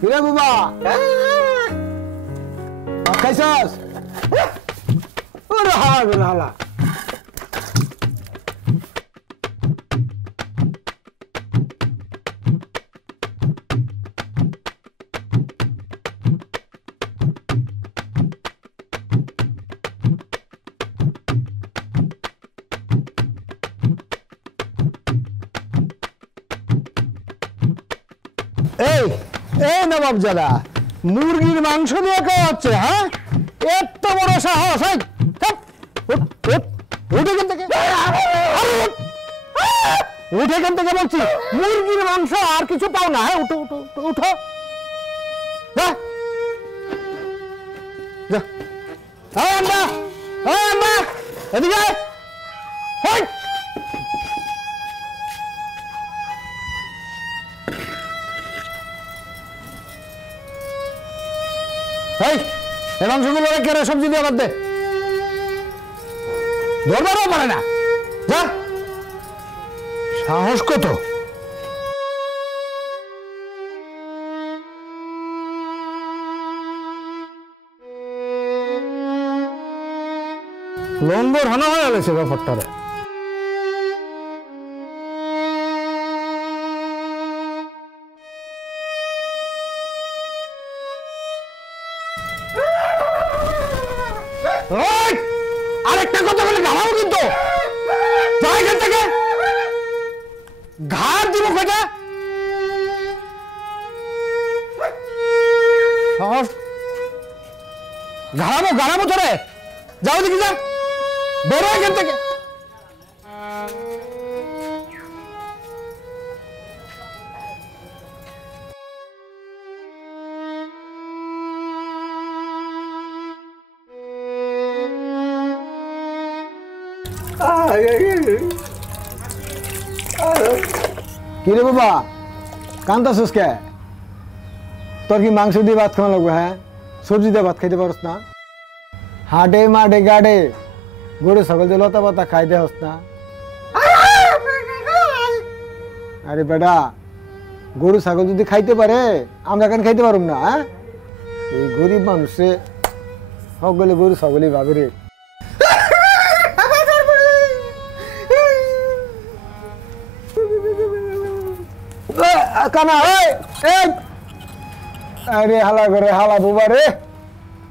কিরে বাবা খাইছস ওরে হালা হালা এই এই নবাব জাদা মুরগির মাংস দিয়ে খাওয়াচ্ছে হ্যাঁ এত বড় সাহস উঠে এখান থেকে উঠে এখান থেকে বলছি মুরগির মাংস আর কিছু পাও না হ্যাঁ উঠো উঠো উঠো এদিকে মাংসগুলো কেন সবজি দিয়ে বাদ দে ধরবারও পারে না যা সাহস কত লঙ্গর হানা হয়ে গেছে ব্যাপারটারে আরেকটা কথা বলে ঘামাবো কিন্তু এখান থেকে ঘাড় দিব কেটে ঘাড়াবো তোরে যাও দেখি যা বেরো এখান থেকে কিরে বাবা কান্দাছিস কে তোর কি মাংস দিয়ে ভাত খাওয়া লাগবে হ্যাঁ সবজি দিয়ে ভাত খাইতে পারস না হাটে মাঠে গাড়ে গরু ছাগল দিয়ে লতা পাতা খাইতে হস না আরে বেটা গরু ছাগল যদি খাইতে পারে আমরা কেন খাইতে পারব না হ্যাঁ এই গরিব মানুষে সকলে গরু ছাগলই ভাবে রে কানা আরে হালা করে হালা বুবা রে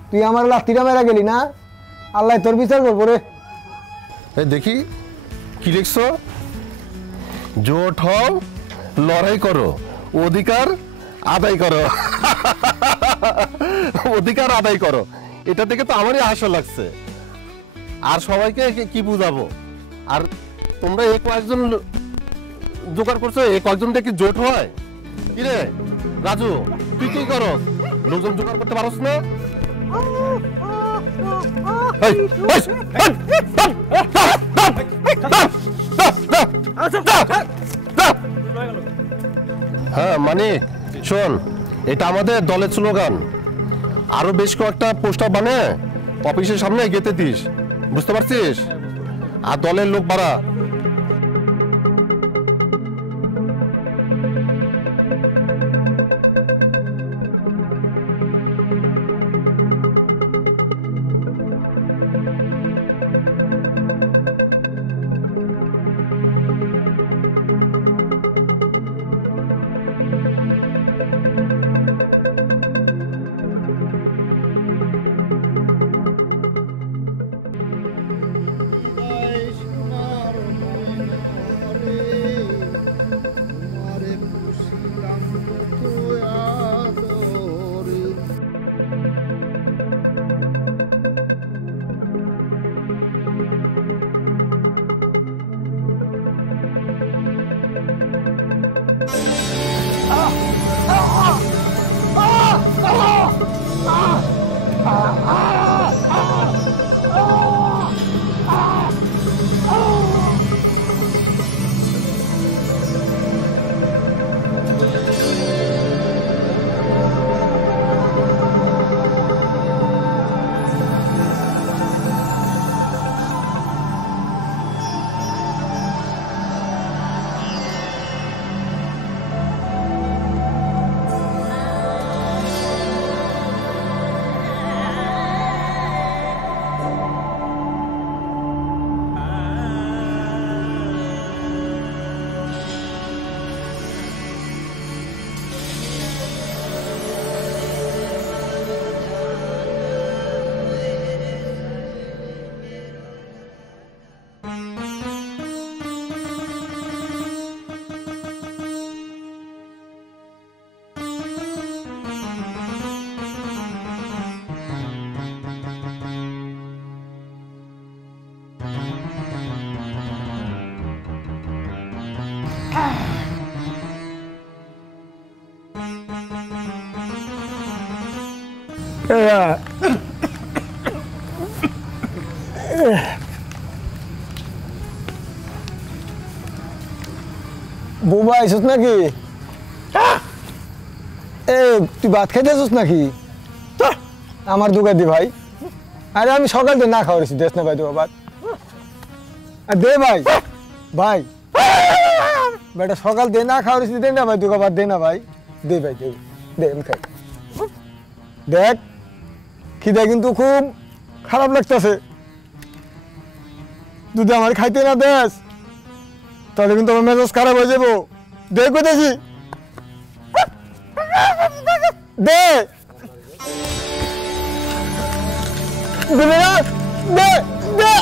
তুই আমার লাঠিটা মেরা গেলি না আল্লাহ তোর বিচার করবো রে দেখি কি লিখছো জোট হও লড়াই করো অধিকার আদায় করো অধিকার আদায় করো এটা থেকে তো আমারই হাসি লাগছে আর সবাইকে কি বুঝাবো আর তোমরা এই কয়েকজন জোগাড় করছো এই কয়েকজনটা কি জোট হয় কি রে রাজু তুই কি করো লোকজন জোগাড় করতে পারছ না হ্যাঁ মানে শোন এটা আমাদের দলের স্লোগান আরো বেশ কয়েকটা পোস্টার বানিয়ে অফিসের সামনে গেতে দিস বুঝতে পারছিস আর দলের লোক বাড়া বুবা আইসস নাকি? এ তুই ভাত খাইতে আসছিস নাকি? আমার দোকান দি ভাই। আরে আমি সকাল থেকে না খাওয়াইছি, দেশ না ভাই দোকা ভাত। দে ভাই, ভাই বেটা সকাল দে না খাওয়াইছি, দে না ভাই দোকা ভাত, দে না ভাই, দে ভাই, দে দে আমি খাই। দেখ খিদে কিন্তু খুব খারাপ লাগতেছে, যদি আমার খাইতে না দেস তাহলে কিন্তু আমার মেজাজ খারাপ হয়ে যাবো। দে কোথাছি, দে দে দে দে